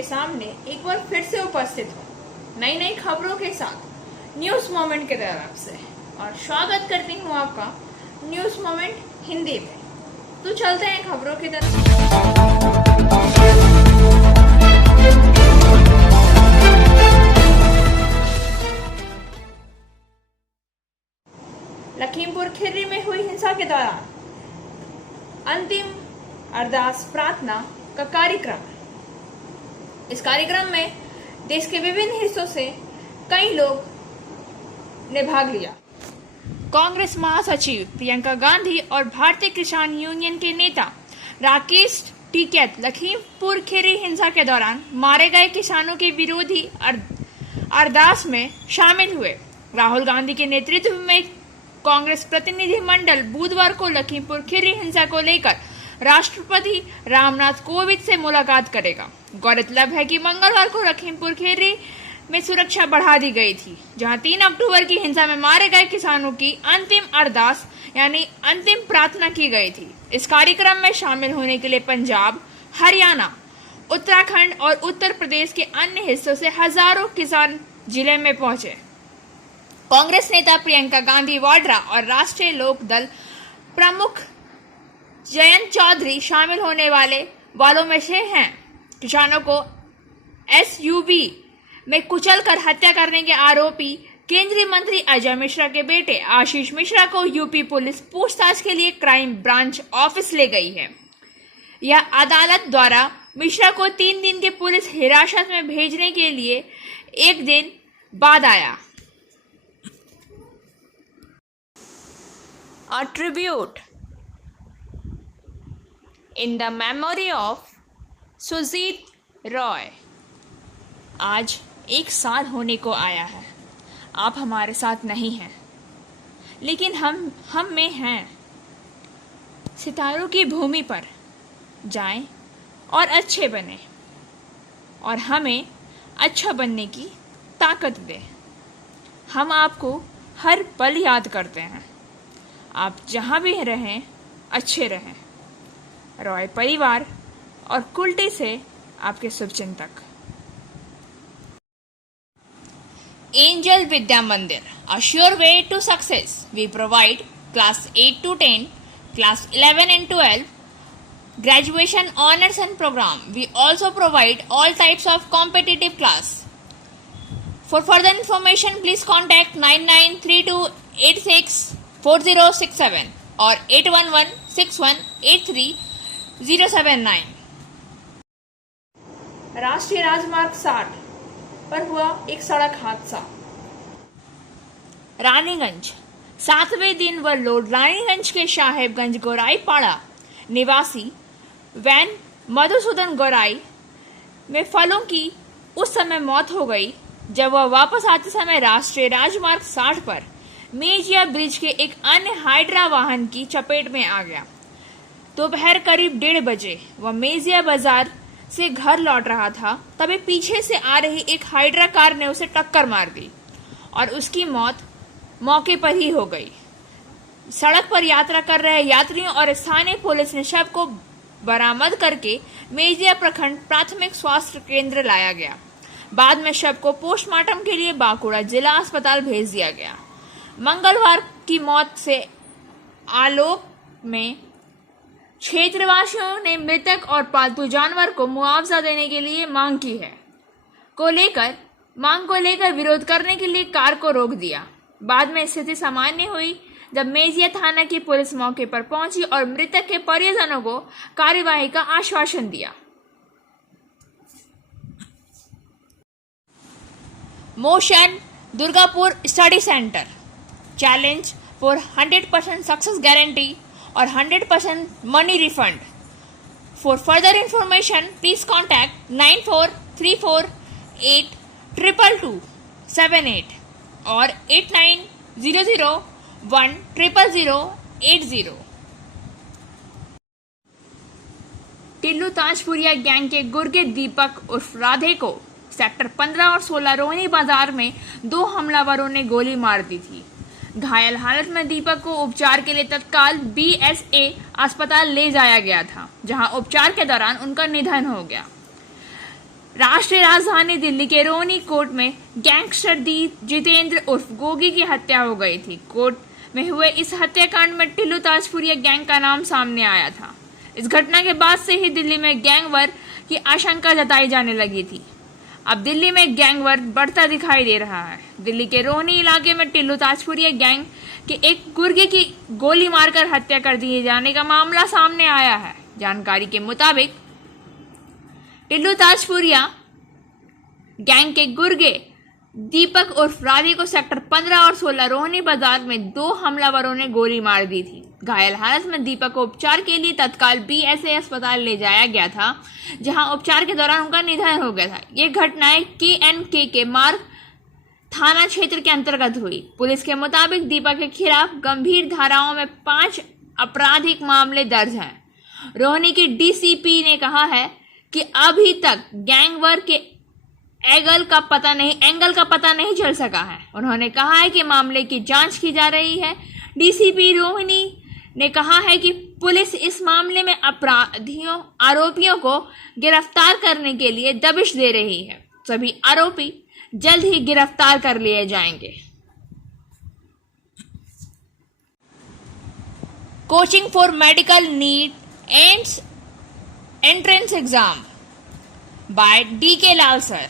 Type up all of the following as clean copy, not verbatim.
आपके सामने एक बार फिर से उपस्थित हूँ नई नई खबरों के साथ न्यूज मोमेंट के तरफ से, और स्वागत करती हूँ आपका न्यूज मोमेंट हिंदी में। तो चलते हैं खबरों की तरफ। लखीमपुर खीरी में हुई हिंसा के दौरान अंतिम अरदास प्रार्थना का कार्यक्रम। इस कार्यक्रम में देश के विभिन्न हिस्सों से कई लोग ने भाग लिया। कांग्रेस महासचिव प्रियंका गांधी और भारतीय किसान यूनियन के नेता राकेश टिकैत लखीमपुर खीरी हिंसा के दौरान मारे गए किसानों के विरोधी अरदास में शामिल हुए। राहुल गांधी के नेतृत्व में कांग्रेस प्रतिनिधिमंडल बुधवार को लखीमपुर खीरी हिंसा को लेकर राष्ट्रपति रामनाथ कोविंद से मुलाकात करेगा। गौरतलब है कि मंगलवार को लखीमपुर खीरी में सुरक्षा बढ़ा दी गई थी, जहां 3 अक्टूबर की हिंसा में मारे गए किसानों की अंतिम अरदास यानी अंतिम प्रार्थना की गई थी। इस कार्यक्रम में शामिल होने के लिए पंजाब, हरियाणा, उत्तराखंड और उत्तर प्रदेश के अन्य हिस्सों से हजारों किसान जिले में पहुंचे। कांग्रेस नेता प्रियंका गांधी वाड्रा और राष्ट्रीय लोक दल प्रमुख जयंत चौधरी शामिल होने वालों में से हैं। किसानों को एसयूवी में कुचलकर हत्या करने के आरोपी केंद्रीय मंत्री अजय मिश्रा के बेटे आशीष मिश्रा को यूपी पुलिस पूछताछ के लिए क्राइम ब्रांच ऑफिस ले गई है। यह अदालत द्वारा मिश्रा को 3 दिन के पुलिस हिरासत में भेजने के लिए एक दिन बाद आया। A tribute in the memory of Sujit Roy. आज 1 साल होने को आया है। आप हमारे साथ नहीं हैं, लेकिन हम में हैं। सितारों की भूमि पर जाएं और अच्छे बने, और हमें अच्छा बनने की ताकत दें। हम आपको हर पल याद करते हैं। आप जहां भी रहें अच्छे रहें। रॉय परिवार और कुल्टी से आपके शुभचिंतक। एंजल विद्या मंदिर, a sure way to success. We provide class 8 to 10, class 11 and 12, graduation honors and program. We also provide all types of competitive class. For further information, please contact 9932864067 or 8116183079। राष्ट्रीय राजमार्ग 60 पर हुआ एक सड़क हादसा। रानीगंज 7वें दिन व लोड रानीगंज के साहेबगंज गोराईपाड़ा निवासी वैन मधुसूदन गोराई में फलों की उस समय मौत हो गई जब वह वापस आते समय राष्ट्रीय राजमार्ग 60 पर मेजिया ब्रिज के एक अन्य हाइड्रा वाहन की चपेट में आ गया। दोपहर करीब 1:30 बजे वह मेजिया बाजार से घर लौट रहा था, तभी पीछे से आ रही एक हाइड्रा कार ने उसे टक्कर मार दी और उसकी मौत मौके पर ही हो गई। सड़क पर यात्रा कर रहे यात्रियों और स्थानीय पुलिस ने शव को बरामद करके मेजिया प्रखंड प्राथमिक स्वास्थ्य केंद्र लाया गया। बाद में शव को पोस्टमार्टम के लिए बांकुड़ा जिला अस्पताल भेज दिया गया। मंगलवार की मौत से आलोक में क्षेत्रवासियों ने मृतक और पालतू जानवर को मुआवजा देने के लिए मांग को लेकर विरोध करने के लिए कार को रोक दिया। बाद में स्थिति सामान्य हुई जब मेजिया थाना की पुलिस मौके पर पहुंची और मृतक के परिजनों को कार्यवाही का आश्वासन दिया। Motion Durgapur study centre challenge for 100% success guarantee और 100% money refund. For further information please contact 9434822278 और 8900100080। टिल्लू ताजपुरिया गैंग के गुर्गे दीपक उर्फ राधे को सेक्टर 15 और 16 रोहिणी बाजार में 2 हमलावरों ने गोली मार दी थी। घायल हालत में दीपक को उपचार के लिए तत्काल BSA अस्पताल ले जाया गया था, जहां उपचार के दौरान उनका निधन हो गया। राष्ट्रीय राजधानी दिल्ली के रोहिणी कोर्ट में गैंगस्टर जितेंद्र उर्फ गोगी की हत्या हो गई थी। कोर्ट में हुए इस हत्याकांड में टिल्लू ताजपुरिया गैंग का नाम सामने आया था। इस घटना के बाद से ही दिल्ली में गैंगवार की आशंका जताई जाने लगी थी। अब दिल्ली में गैंगवार बढ़ता दिखाई दे रहा है। दिल्ली के रोहिणी इलाके में टिल्लू ताजपुरिया गैंग के एक गुर्गे की गोली मारकर हत्या कर दिए जाने का मामला सामने आया है। जानकारी के मुताबिक टिल्लू ताजपुरिया गैंग के गुर्गे दीपक उर्फ राधे को सेक्टर 15 और 16 रोहिणी बाजार में 2 हमलावरों ने गोली मार दी थी। घायल हालत में दीपक को उपचार के लिए तत्काल बीएसए अस्पताल ले जाया गया था, जहां उपचार के दौरान उनका निधन हो गया था। ये घटनाएं के मार्ग थाना क्षेत्र के अंतर्गत हुई। पुलिस के मुताबिक दीपक के खिलाफ गंभीर धाराओं में 5 आपराधिक मामले दर्ज हैं। रोहिणी की डीसीपी ने कहा है कि अभी तक गैंगवार के एंगल का पता नहीं चल सका है। उन्होंने कहा है कि मामले की जांच की जा रही है। डीसीपी रोहिणी ने कहा है कि पुलिस इस मामले में आरोपियों को गिरफ्तार करने के लिए दबिश दे रही है। सभी आरोपी जल्द ही गिरफ्तार कर लिए जाएंगे। Coaching for medical NEET ends entrance exam by D.K. Lal sir.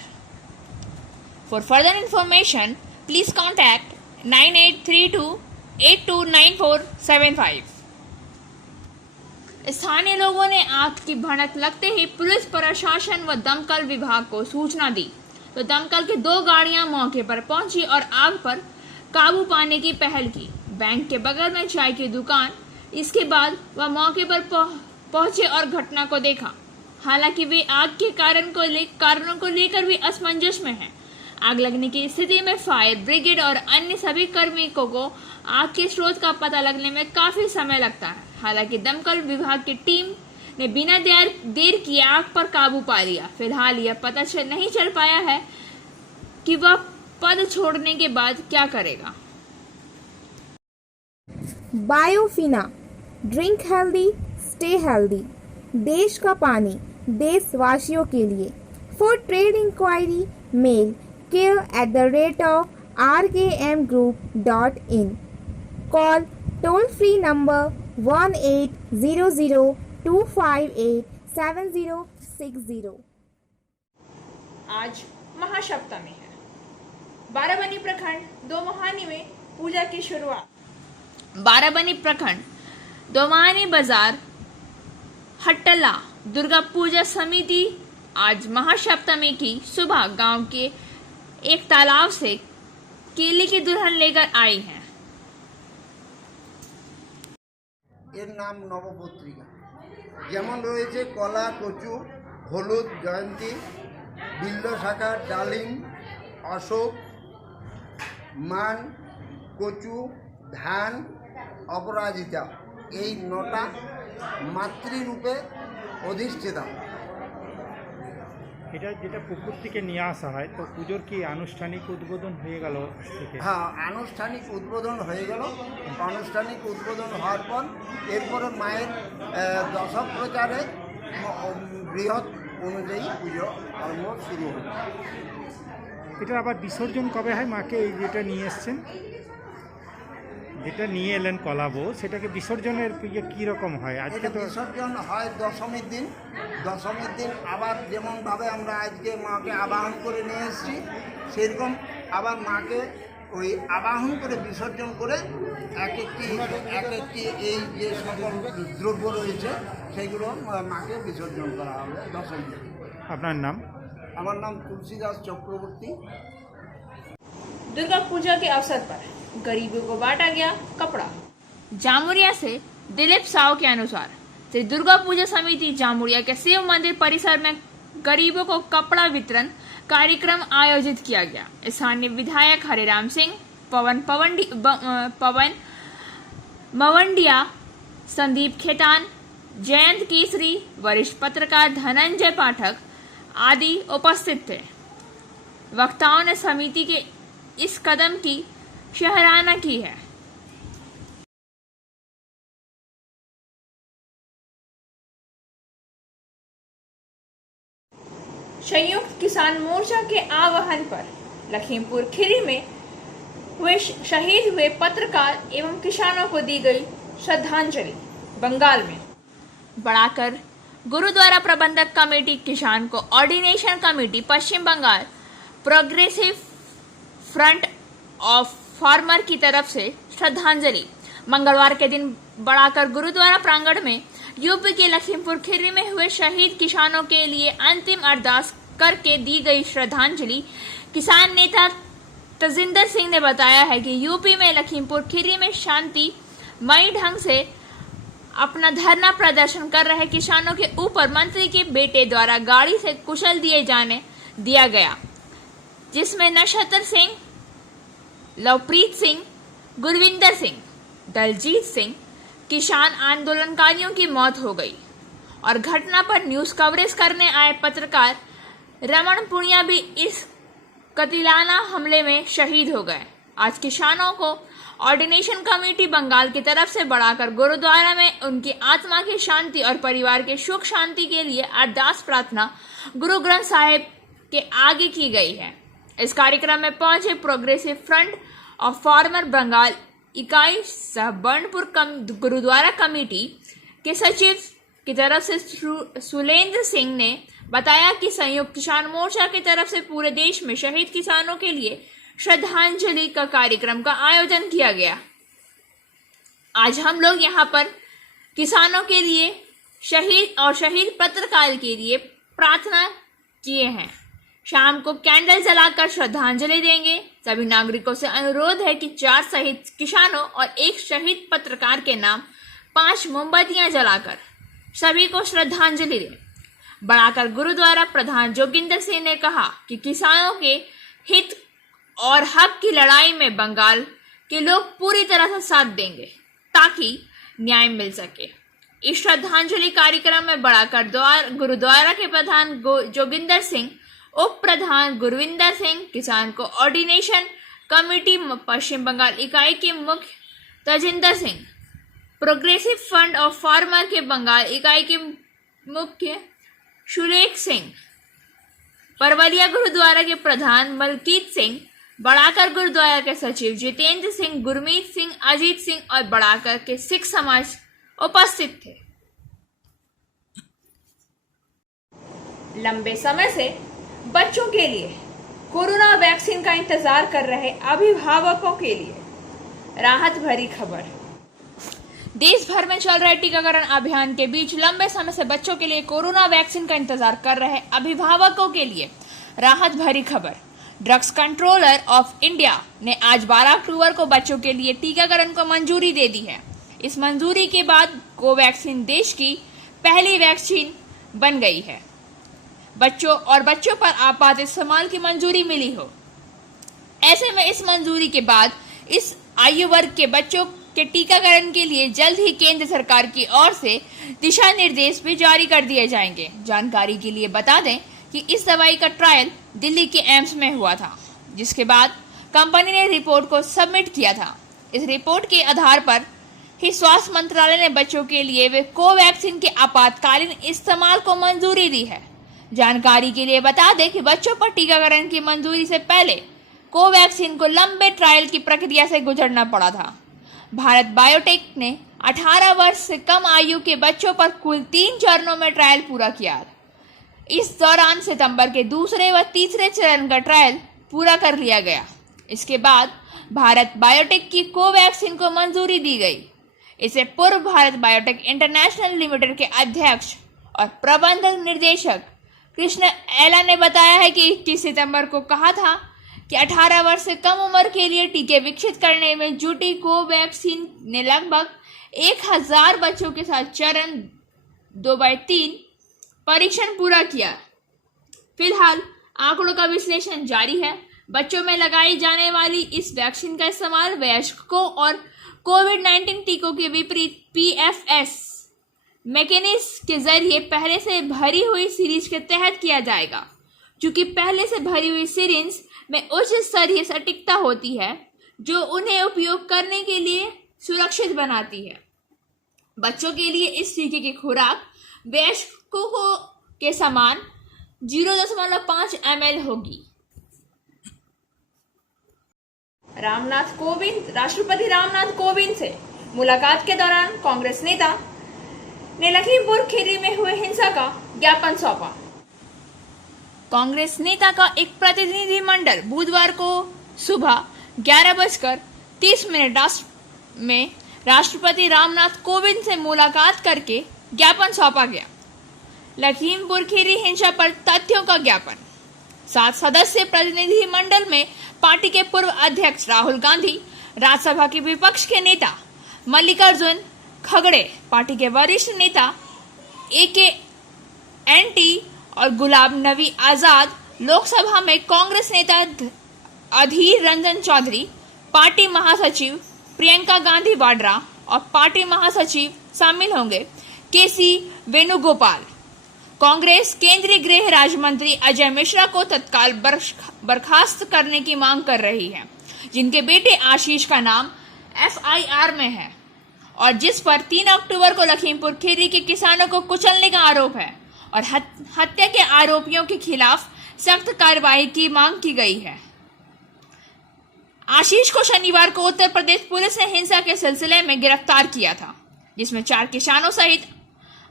For further information, please contact 9832829475. स्थानीय लोगों ने आग की भनक लगते ही पुलिस प्रशासन व दमकल विभाग को सूचना दी, तो दमकल की 2 गाड़ियां मौके पर पहुंची और आग पर काबू पाने की पहल की। बैंक के बगल में चाय की दुकान, इसके बाद वह मौके पर पहुंचे और घटना को देखा। हालांकि वे आग के कारणों को लेकर भी असमंजस में हैं। आग लगने की स्थिति में फायर ब्रिगेड और अन्य सभी कार्मिकों को आग के स्रोत का पता लगने में काफी समय लगता है। हालांकि दमकल विभाग की टीम ने बिना देर किए आग पर काबू पा लिया। फिलहाल यह पता नहीं चल पाया है कि वह पद छोड़ने के बाद क्या करेगा। Biofina, drink healthy, stay healthy. देश का पानी देशवासियों के लिए। For trade inquiry mail care@rkmgroup.in। Call toll free number 180025876060। आज महासप्तमी है। बाराबनी प्रखंड दोमहानी में पूजा की शुरुआत। बाराबनी प्रखंड दोमहानी बाजार हट्टला दुर्गा पूजा समिति आज महासप्तमी की सुबह गांव के एक तालाब से केले की दुल्हन लेकर आई है। এর নাম নবপত্রিকা। যেমন রয়েছে কলা, কচু, হলুদ, জয়ন্তী, বিল্ল শাখা, ডালিম, অশোক, মান, কচু, ধান, অপরাজিতা, এই 9টা মাতৃরূপে অধিষ্ঠিতা। এটা যেটা পুকুর থেকে নিয়ে আসা হয়, তো পুজোর কি আনুষ্ঠানিক উদ্বোধন হয়ে গেল থেকে? হ্যাঁ, আনুষ্ঠানিক উদ্বোধন হয়ে গেল। আনুষ্ঠানিক উদ্বোধন হওয়ার পর এরপরে মায়ের দশপ্রচারে বৃহৎ অনুযায়ী পুজো কর্ম শুরু হল। এটা আবার বিসর্জন কবে হয় মাকে? এই যেটা নিয়ে এসছেন, যেটা নিয়ে এলেন কলাবো, সেটাকে বিসর্জনের কীরকম হয়? আজকে তো বিসর্জন হয় দশমীর দিন। দশমীর দিন আবার যেমনভাবে আমরা আজকে মাকে আবাহন করে নিয়ে এসেছি, সেরকম আবার মাকে ওই আবাহন করে বিসর্জন করে এক একটি এই যে সকল দ্রব্য রয়েছে সেগুলো মাকে বিসর্জন করা হবে দশমীর দিন। আপনার নাম? আমার নাম তুলसीदास चक्रवर्ती। दुर्गा पूजा के अवसर पर गरीबों को बांटा गया कपड़ा। जामुरिया से दिलीप साव के अनुसार श्री दुर्गा पूजा समिति जामुरिया के शिव मंदिर परिसर में गरीबों को कपड़ा वितरण कार्यक्रम आयोजित किया गया। स्थानीय विधायक हरिराम सिंह, पवन मवंडिया, संदीप खेतान, जयंत केसरी, वरिष्ठ पत्रकार धनंजय पाठक आदि उपस्थित थे। वक्ताओं ने समिति के इस कदम की सराहना की है। संयुक्त किसान मोर्चा के आह्वान पर लखीमपुर खीरी में शहीद हुए पत्रकार एवं किसानों को दी गई श्रद्धांजलि। बंगाल में बढ़ाकर गुरुद्वारा प्रबंधक कमेटी किसान coordination committee Paschim Bengal progressive front of farmer की तरफ से श्रद्धांजलि। मंगलवार के दिन बढ़ाकर गुरुद्वारा प्रांगण में यूपी के लखीमपुर खीरी में हुए शहीद किसानों के लिए अंतिम अरदास करके दी गई श्रद्धांजलि। किसान नेता तजिंदर सिंह ने बताया है कि यूपी में लखीमपुर खीरी में शांतिमयी ढंग से अपना धरना प्रदर्शन कर रहे किसानों के ऊपर मंत्री के बेटे द्वारा गाड़ी से कुचल दिया गया, जिसमें नक्षत्र सिंह, लवप्रीत सिंह, गुरविंदर सिंह, दलजीत सिंह किसान आंदोलनकारियों की मौत हो गई और घटना पर न्यूज कवरेज करने आए पत्रकार रमन पुनिया भी इस कतिलाना हमले में शहीद हो गए। आज किसानों को ऑर्डिनेशन कमेटी बंगाल की तरफ से बढ़ाकर गुरुद्वारा में उनकी आत्मा की शांति और परिवार के सुख शांति के लिए अरदास प्रार्थना गुरु ग्रंथ साहिब के आगे की गई है। इस कार्यक्रम में पहुंचे progressive front of farmer Bengal इकाई सह बर्नपुर गुरुद्वारा कमेटी के सचिव की तरफ से सुलेंद्र सिंह ने बताया कि संयुक्त किसान मोर्चा की तरफ से पूरे देश में शहीद किसानों के लिए श्रद्धांजलि का कार्यक्रम का आयोजन किया गया। आज हम लोग यहाँ पर किसानों के लिए शहीद पत्रकार के लिए प्रार्थना किए हैं। शाम को कैंडल जलाकर श्रद्धांजलि देंगे। सभी नागरिकों से अनुरोध है कि 4 शहीद किसानों और 1 शहीद पत्रकार के नाम 5 मोमबत्तियां जलाकर सभी को श्रद्धांजलि दें। बढ़ाकर गुरुद्वारा प्रधान जोगिंदर सिंह ने कहा कि किसानों के हित और हक की लड़ाई में बंगाल के लोग पूरी तरह से साथ देंगे ताकि न्याय मिल सके। इस श्रद्धांजलि कार्यक्रम में बढ़ाकर गुरुद्वारा के प्रधान जोगिंदर सिंह, उप प्रधान गुरविंदर सिंह, किसान coordination committee Paschim Bengal इकाई के मुख्य Tajinder Singh, progressive front of farmer के बंगाल इकाई के मुख्य शुलेख सिंह, परवलिया गुरुद्वारा के प्रधान मलकीत सिंह, बढ़ाकर गुरुद्वारा के सचिव जितेंद्र सिंह, गुरमीत सिंह, अजीत सिंह और बढ़ाकर के सिख समाज उपस्थित थे। लंबे समय से बच्चों के लिए कोरोना वैक्सीन का इंतजार कर रहे अभिभावकों के लिए राहत भरी खबर। देश भर में चल रहे टीकाकरण अभियान के बीच लंबे समय से बच्चों के लिए कोरोना वैक्सीन का इंतजार कर रहे अभिभावकों के लिए राहत भरी खबर। ड्रग्स कंट्रोलर ऑफ इंडिया ने आज 12 अक्टूबर को बच्चों के लिए टीकाकरण को मंजूरी दे दी है। इस मंजूरी के बाद कोवैक्सीन देश की पहली वैक्सीन बन गई है। बच्चों पर आपात इस्तेमाल की मंजूरी मिली हो। ऐसे में इस मंजूरी के बाद इस आयु वर्ग के बच्चों के टीकाकरण के लिए जल्द ही केंद्र सरकार की ओर से दिशा निर्देश भी जारी कर दिए जाएंगे। जानकारी के लिए बता दें कि इस दवाई का ट्रायल दिल्ली के एम्स में हुआ था, जिसके बाद कंपनी ने रिपोर्ट को सबमिट किया था। इस रिपोर्ट के आधार पर ही स्वास्थ्य मंत्रालय ने बच्चों के लिए वे कोवैक्सीन के आपातकालीन इस्तेमाल को मंजूरी दी है। जानकारी के लिए बता दें कि बच्चों पर टीकाकरण की मंजूरी से पहले कोवैक्सीन को लंबे ट्रायल की प्रक्रिया से गुजरना पड़ा था। भारत बायोटेक ने 18 वर्ष से कम आयु के बच्चों पर कुल 3 चरणों में ट्रायल पूरा किया। इस दौरान सितंबर के दूसरे व तीसरे चरण का ट्रायल पूरा कर लिया गया। इसके बाद भारत बायोटेक की कोवैक्सीन को मंजूरी दी गई। इसे पूर्व भारत बायोटेक इंटरनेशनल लिमिटेड के अध्यक्ष और प्रबंधक निर्देशक कृष्ण एला ने बताया है कि 21 सितंबर को कहा था कि 18 वर्ष से कम उम्र के लिए टीके विकसित करने में जुटी कोवैक्सीन ने लगभग 1000 बच्चों के साथ चरण 2/3 परीक्षण पूरा किया। फिलहाल आंकड़ों का विश्लेषण जारी है। बच्चों में लगाई जाने वाली इस वैक्सीन का इस्तेमाल वयस्कों और कोविड-19 टीकों के विपरीत PFS मैकेनिज्म के जरिए पहले से भरी हुई सीरीज के तहत किया जाएगा। चूंकि पहले से भरी हुई सीरीज में उच्च स्तरीय सटीकता होती है, जो उन्हें उपयोग करने के लिए सुरक्षित बनाती है। बच्चों के लिए इस टीके की खुराक वयस्कों के समान 0.5 ml होगी। राष्ट्रपति रामनाथ कोविंद से मुलाकात के दौरान कांग्रेस नेता ने लखीमपुर खीरी में हुए हिंसा का ज्ञापन सौंपा। कांग्रेस नेता का एक प्रतिनिधिमंडल बुधवार को सुबह 11:30 में राष्ट्रपति रामनाथ कोविंद से मुलाकात करके ज्ञापन सौंपा गया। लखीमपुर खीरी हिंसा पर तथ्यों का ज्ञापन। 7 सदस्यीय प्रतिनिधिमंडल में पार्टी के पूर्व अध्यक्ष राहुल गांधी, राज्यसभा के विपक्ष के नेता मल्लिकार्जुन खड़गे, पार्टी के वरिष्ठ नेता AK एंटी और गुलाब नबी आजाद, लोकसभा में कांग्रेस नेता अधीर रंजन चौधरी, पार्टी महासचिव प्रियंका गांधी वाड्रा और पार्टी महासचिव शामिल होंगे KC वेणुगोपाल। कांग्रेस केंद्रीय गृह राज्य मंत्री अजय मिश्रा को तत्काल बर्खास्त करने की मांग कर रही है, जिनके बेटे आशीष का नाम FIR में है और जिस पर 3 अक्टूबर को लखीमपुर खीरी के किसानों को कुचलने का आरोप है और हत्या के आरोपियों के खिलाफ सख्त कार्रवाई की मांग की गई है। आशीष को शनिवार को उत्तर प्रदेश पुलिस ने हिंसा के सिलसिले में गिरफ्तार किया था, जिसमें 4 किसानों सहित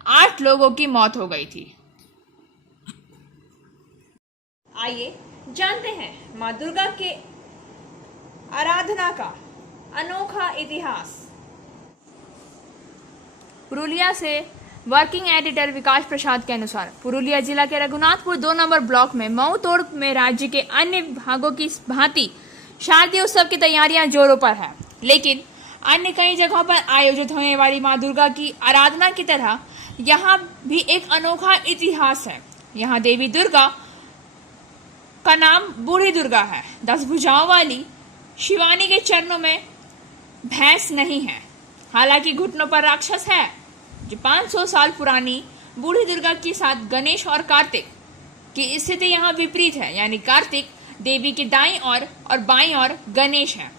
8 लोगों की मौत हो गई थी। आइए जानते हैं मां दुर्गा के आराधना का अनोखा इतिहास। पुरुलिया से वर्किंग एडिटर विकास प्रसाद के अनुसार पुरुलिया जिला के रघुनाथपुर 2 नंबर ब्लॉक में मऊ तोड़ में राज्य के अन्य भागों की भांति शारदीय उत्सव की तैयारियां जोरों पर है, लेकिन अन्य कई जगहों पर आयोजित होने वाली मां दुर्गा की आराधना की तरह यहाँ भी एक अनोखा इतिहास है। यहाँ देवी दुर्गा का नाम बूढ़ी दुर्गा है। 10 भुजाओं वाली शिवानी के चरणों में भैंस नहीं है, हालांकि घुटनों पर राक्षस है। जो 500 साल पुरानी बूढ़ी दुर्गा के साथ गणेश और कार्तिक की स्थिति यहाँ विपरीत है, यानी कार्तिक देवी की दाईं ओर और बाईं ओर गणेश है।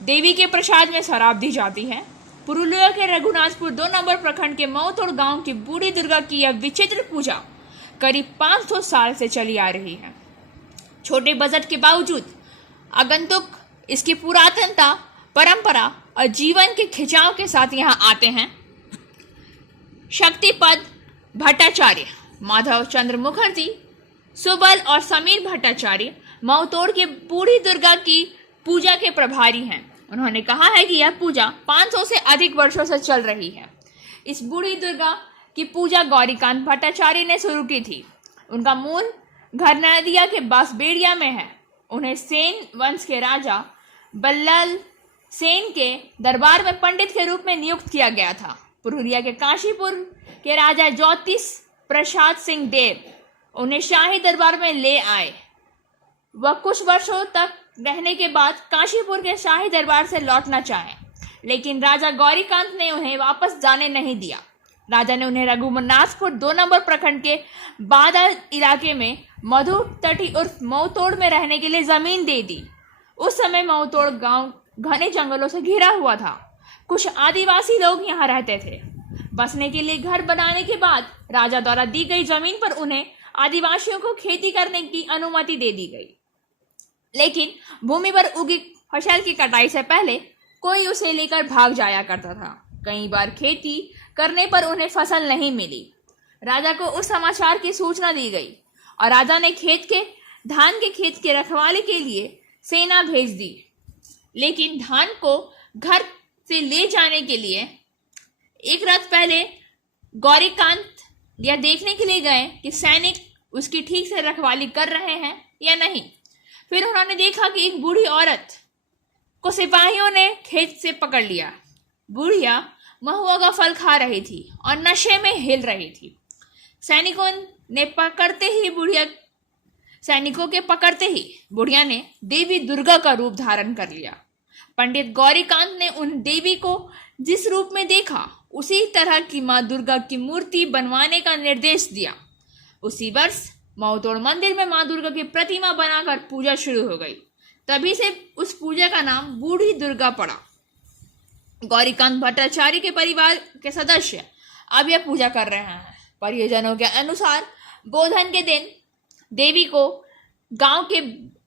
देवी के प्रसाद में शराब दी जाती है। पुरुलिया के रघुनाथपुर 2 नंबर प्रखंड के मऊतोड़ गांव की बूढ़ी दुर्गा की यह विचित्र पूजा करीब 500 साल से चली आ रही है। छोटे बजट के बावजूद आगंतुक इसकी पुरातनता, परंपरा और जीवन के खिंचाव के साथ यहाँ आते हैं। शक्तिपद भट्टाचार्य, माधव चंद्र मुखर्जी, सुबल और समीर भट्टाचार्य मऊतोड़ के बूढ़ी दुर्गा की पूजा के प्रभारी हैं। उन्होंने कहा है कि यह पूजा 500 से अधिक वर्षों से चल रही है। इस बूढ़ी दुर्गा की पूजा गौरीकांत भट्टाचार्य ने शुरू की थी। उनका मूल घर नदिया के बांसबेड़िया में है। उन्हें सेन वंश के राजा बल्लाल सेन के दरबार में पंडित के रूप में नियुक्त किया गया था। पुरुलिया के काशीपुर के राजा ज्योतिष प्रसाद सिंह देव उन्हें शाही दरबार में ले आए। वह कुछ वर्षों तक रहने के बाद काशीपुर के शाही दरबार से लौटना चाहे, लेकिन राजा गौरीकांत ने उन्हें वापस जाने नहीं दिया। राजा ने उन्हें रघुनाथपुर 2 नंबर प्रखंड के बादा इलाके में मधु तटी उर्फ मऊतोड़ में रहने के लिए जमीन दे दी। उस समय मऊतोड़ गांव घने जंगलों से घिरा हुआ था। कुछ आदिवासी लोग यहाँ रहते थे। बसने के लिए घर बनाने के बाद राजा द्वारा दी गई जमीन पर उन्हें आदिवासियों को खेती करने की अनुमति दे दी गई, लेकिन भूमि पर उगी फसल की कटाई से पहले कोई उसे लेकर भाग जाया करता था। कई बार खेती करने पर उन्हें फसल नहीं मिली। राजा को उस समाचार की सूचना दी गई और राजा ने धान के खेत की रखवाली के लिए सेना भेज दी, लेकिन धान को घर से ले जाने के लिए एक रात पहले गौरीकांत यह देखने के लिए गए कि सैनिक उसकी ठीक से रखवाली कर रहे हैं या नहीं। फिर उन्होंने देखा कि एक बूढ़ी औरत को सिपाहियों ने खेत से पकड़ लिया। बुढ़िया महुआ का फल खा रही थी और नशे में हिल रही थी। सैनिकों के पकड़ते ही बुढ़िया ने देवी दुर्गा का रूप धारण कर लिया। पंडित गौरीकांत ने उन देवी को जिस रूप में देखा उसी तरह की मां दुर्गा की मूर्ति बनवाने का निर्देश दिया। उसी वर्ष मऊतोड़ मंदिर में मां दुर्गा की प्रतिमा बनाकर पूजा शुरू हो गई। तभी से उस पूजा का नाम बूढ़ी दुर्गा पड़ा। गौरीकांत भट्टाचार्य के परिवार के सदस्य अब यह पूजा कर रहे हैं। परिजनों के अनुसार गोधन के दिन देवी को गांव के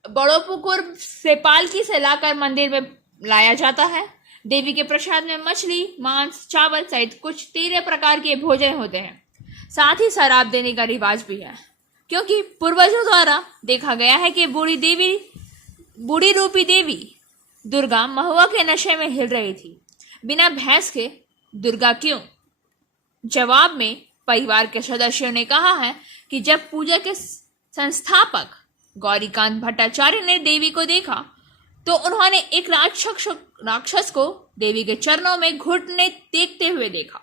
बड़ो पुकुर से पालकी से लाकर मंदिर में लाया जाता है। देवी के प्रसाद में मछली, मांस, चावल सहित कुछ 13 प्रकार के भोजन होते हैं। साथ ही शराब देने का रिवाज भी है, क्योंकि पूर्वजों द्वारा देखा गया है कि बूढ़ी रूपी देवी दुर्गा महुआ के नशे में हिल रही थी। बिना भैंस के दुर्गा क्यों? जवाब में परिवार के सदस्यों ने कहा है कि जब पूजा के संस्थापक गौरीकांत भट्टाचार्य ने देवी को देखा तो उन्होंने एक राक्षस को देवी के चरणों में घुटने टेकते हुए देखा,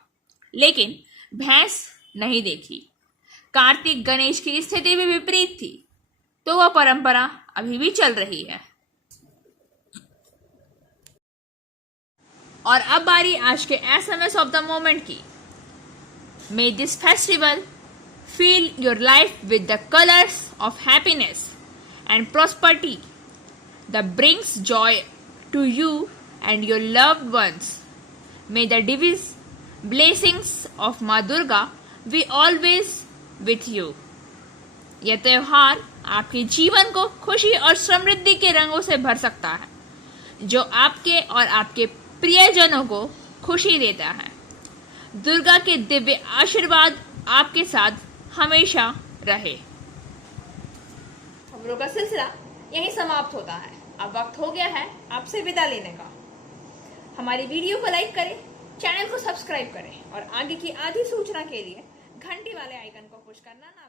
लेकिन भैंस नहीं देखी। कार्तिक गणेश की स्थिति भी विपरीत थी, तो वह परंपरा अभी भी चल रही है। और अब बारी आज के SMS ऑफ द मोमेंट की। May this festival fill your life with the colors of happiness and prosperity that brings joy to you and your loved ones. May the divine blessings of Ma Durga be always with you. यह त्योहार आपके जीवन को खुशी और समृद्धि के रंगों से भर सकता है, जो आपके और आपके प्रियजनों को खुशी देता है। दुर्गा के दिव्य आशीर्वाद आपके साथ हमेशा रहे। खबरों का सिलसिला यहीं समाप्त होता है। अब वक्त हो गया है आपसे विदा लेने का। हमारी वीडियो को लाइक करें, चैनल को सब्सक्राइब करें और आगे की आधी सूचना के लिए घंटी वाले आइकन को पुश करना ना